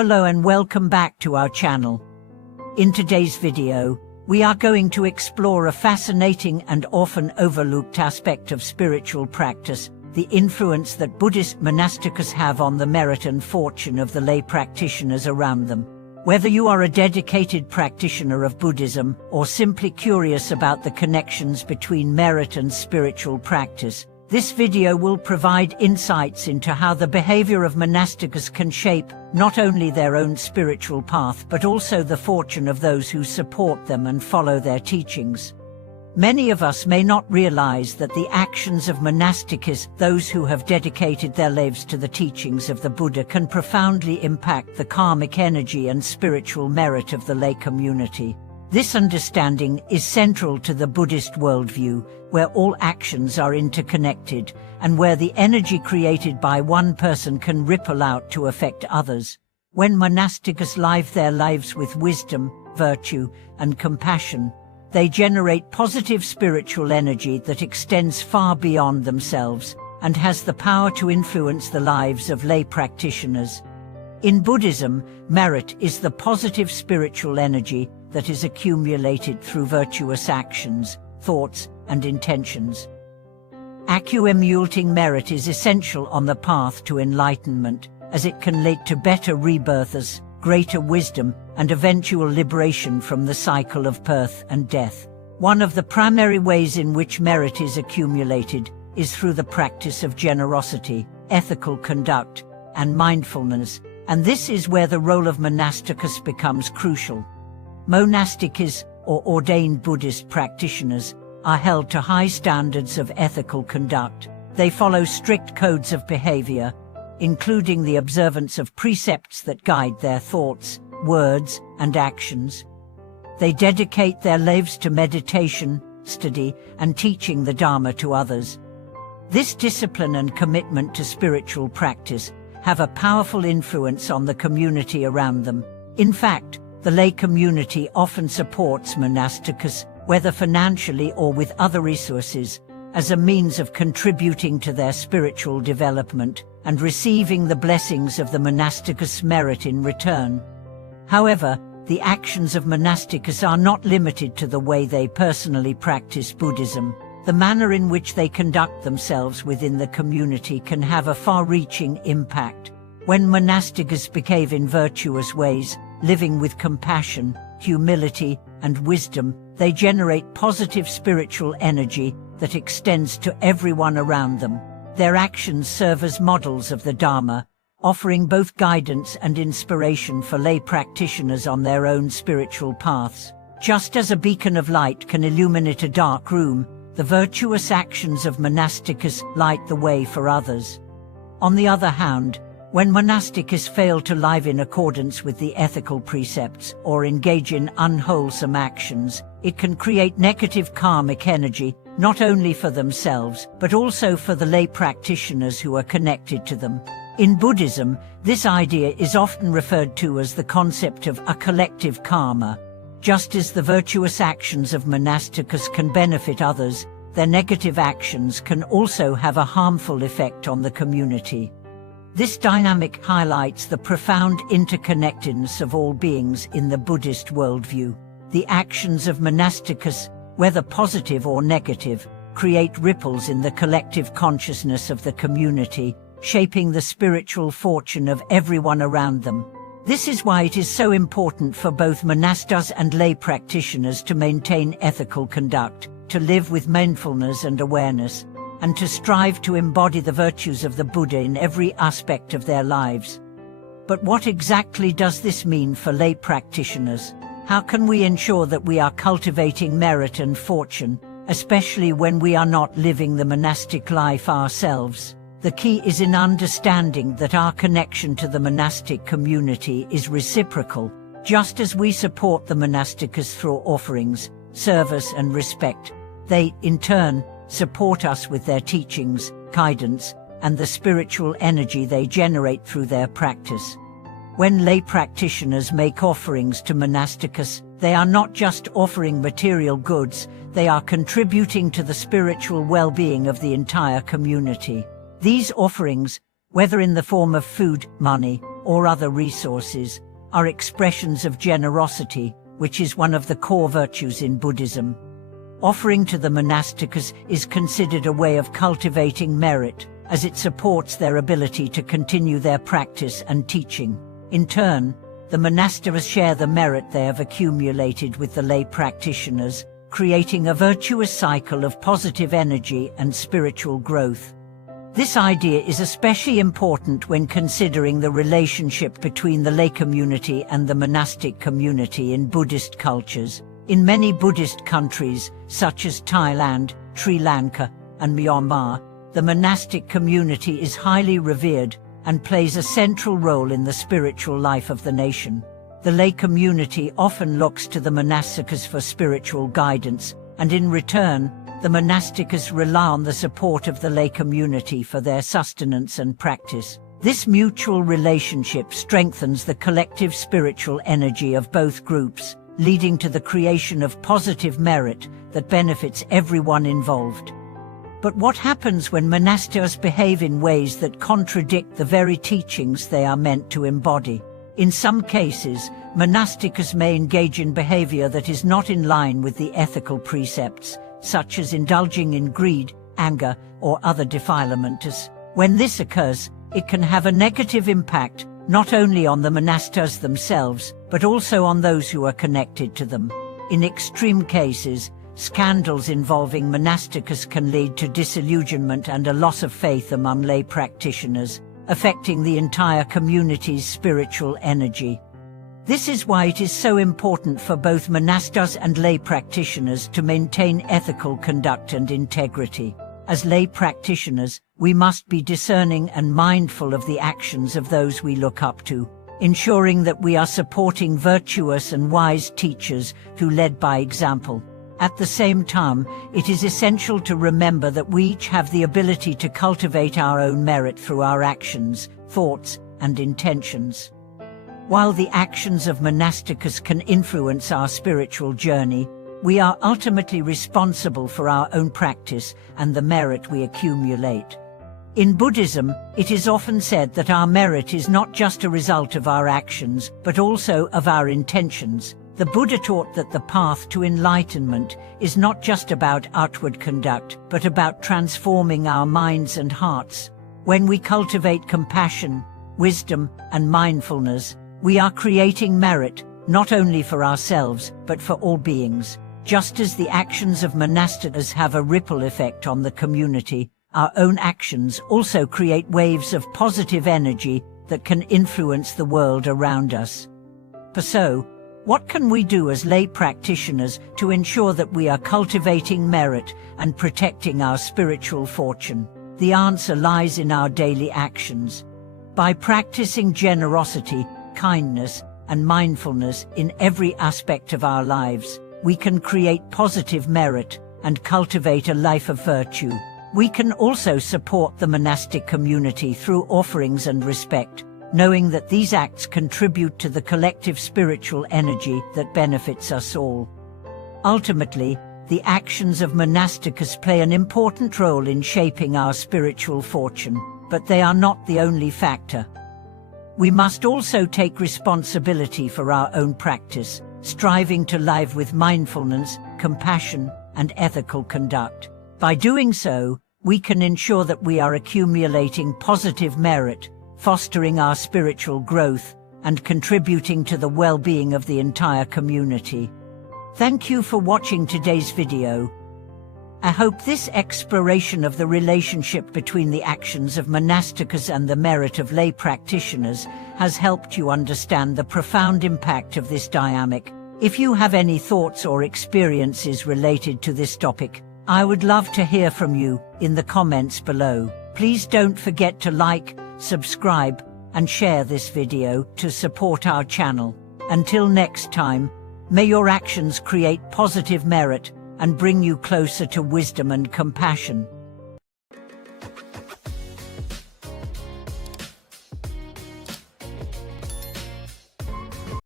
Hello and welcome back to our channel. In today's video, we are going to explore a fascinating and often overlooked aspect of spiritual practice, the influence that Buddhist monastics have on the merit and fortune of the lay practitioners around them. Whether you are a dedicated practitioner of Buddhism or simply curious about the connections between merit and spiritual practice, this video will provide insights into how the behavior of monastics can shape not only their own spiritual path but also the fortune of those who support them and follow their teachings. Many of us may not realize that the actions of monastics, those who have dedicated their lives to the teachings of the Buddha, can profoundly impact the karmic energy and spiritual merit of the lay community. This understanding is central to the Buddhist worldview, where all actions are interconnected, and where the energy created by one person can ripple out to affect others. When monastics live their lives with wisdom, virtue, and compassion, they generate positive spiritual energy that extends far beyond themselves, and has the power to influence the lives of lay practitioners. In Buddhism, merit is the positive spiritual energy that is accumulated through virtuous actions, thoughts, and intentions. Accumulating merit is essential on the path to enlightenment, as it can lead to better rebirths, greater wisdom, and eventual liberation from the cycle of birth and death. One of the primary ways in which merit is accumulated is through the practice of generosity, ethical conduct, and mindfulness, and this is where the role of monastics becomes crucial. Monastics, or ordained Buddhist practitioners, are held to high standards of ethical conduct. They follow strict codes of behavior, including the observance of precepts that guide their thoughts, words, and actions. They dedicate their lives to meditation, study, and teaching the Dharma to others. This discipline and commitment to spiritual practice have a powerful influence on the community around them. In fact, the lay community often supports monastics, whether financially or with other resources, as a means of contributing to their spiritual development and receiving the blessings of the monastics' merit in return. However, the actions of monastics are not limited to the way they personally practice Buddhism. The manner in which they conduct themselves within the community can have a far-reaching impact. When monastics behave in virtuous ways, living with compassion, humility, and wisdom, they generate positive spiritual energy that extends to everyone around them. Their actions serve as models of the Dharma, offering both guidance and inspiration for lay practitioners on their own spiritual paths. Just as a beacon of light can illuminate a dark room, the virtuous actions of monastics light the way for others. On the other hand, when monastics fail to live in accordance with the ethical precepts or engage in unwholesome actions, it can create negative karmic energy, not only for themselves, but also for the lay practitioners who are connected to them. In Buddhism, this idea is often referred to as the concept of a collective karma. Just as the virtuous actions of monastics can benefit others, their negative actions can also have a harmful effect on the community. This dynamic highlights the profound interconnectedness of all beings in the Buddhist worldview. The actions of monastics, whether positive or negative, create ripples in the collective consciousness of the community, shaping the spiritual fortune of everyone around them. This is why it is so important for both monastics and lay practitioners to maintain ethical conduct, to live with mindfulness and awareness, and to strive to embody the virtues of the Buddha in every aspect of their lives. But what exactly does this mean for lay practitioners? How can we ensure that we are cultivating merit and fortune, especially when we are not living the monastic life ourselves? The key is in understanding that our connection to the monastic community is reciprocal. Just as we support the monastics through offerings, service, and respect, they, in turn, support us with their teachings, guidance, and the spiritual energy they generate through their practice. When lay practitioners make offerings to monastics, they are not just offering material goods, they are contributing to the spiritual well-being of the entire community. These offerings, whether in the form of food, money, or other resources, are expressions of generosity, which is one of the core virtues in Buddhism. Offering to the monastics is considered a way of cultivating merit, as it supports their ability to continue their practice and teaching. In turn, the monastics share the merit they have accumulated with the lay practitioners, creating a virtuous cycle of positive energy and spiritual growth. This idea is especially important when considering the relationship between the lay community and the monastic community in Buddhist cultures. In many Buddhist countries, such as Thailand, Sri Lanka, and Myanmar, the monastic community is highly revered and plays a central role in the spiritual life of the nation. The lay community often looks to the monastics for spiritual guidance, and in return, the monastics rely on the support of the lay community for their sustenance and practice. This mutual relationship strengthens the collective spiritual energy of both groups, leading to the creation of positive merit that benefits everyone involved. But what happens when monastics behave in ways that contradict the very teachings they are meant to embody? In some cases, monastics may engage in behavior that is not in line with the ethical precepts, such as indulging in greed, anger, or other defilements. When this occurs, it can have a negative impact not only on the monastics themselves, but also on those who are connected to them. In extreme cases, scandals involving monastics can lead to disillusionment and a loss of faith among lay practitioners, affecting the entire community's spiritual energy. This is why it is so important for both monastics and lay practitioners to maintain ethical conduct and integrity. As lay practitioners, we must be discerning and mindful of the actions of those we look up to, ensuring that we are supporting virtuous and wise teachers who led by example. At the same time, it is essential to remember that we each have the ability to cultivate our own merit through our actions, thoughts, and intentions. While the actions of monastics can influence our spiritual journey, we are ultimately responsible for our own practice and the merit we accumulate. In Buddhism, it is often said that our merit is not just a result of our actions, but also of our intentions. The Buddha taught that the path to enlightenment is not just about outward conduct, but about transforming our minds and hearts. When we cultivate compassion, wisdom, and mindfulness, we are creating merit, not only for ourselves, but for all beings. Just as the actions of monastics have a ripple effect on the community, our own actions also create waves of positive energy that can influence the world around us. So, what can we do as lay practitioners to ensure that we are cultivating merit and protecting our spiritual fortune? The answer lies in our daily actions. By practicing generosity, kindness, and mindfulness in every aspect of our lives, we can create positive merit and cultivate a life of virtue. We can also support the monastic community through offerings and respect, knowing that these acts contribute to the collective spiritual energy that benefits us all. Ultimately, the actions of monastics play an important role in shaping our spiritual fortune, but they are not the only factor. We must also take responsibility for our own practice, striving to live with mindfulness, compassion, and ethical conduct. By doing so, we can ensure that we are accumulating positive merit, fostering our spiritual growth, and contributing to the well-being of the entire community. Thank you for watching today's video. I hope this exploration of the relationship between the actions of monastics and the merit of lay practitioners has helped you understand the profound impact of this dynamic. If you have any thoughts or experiences related to this topic, I would love to hear from you in the comments below. Please don't forget to like, subscribe, and share this video to support our channel. Until next time, may your actions create positive merit and bring you closer to wisdom and compassion.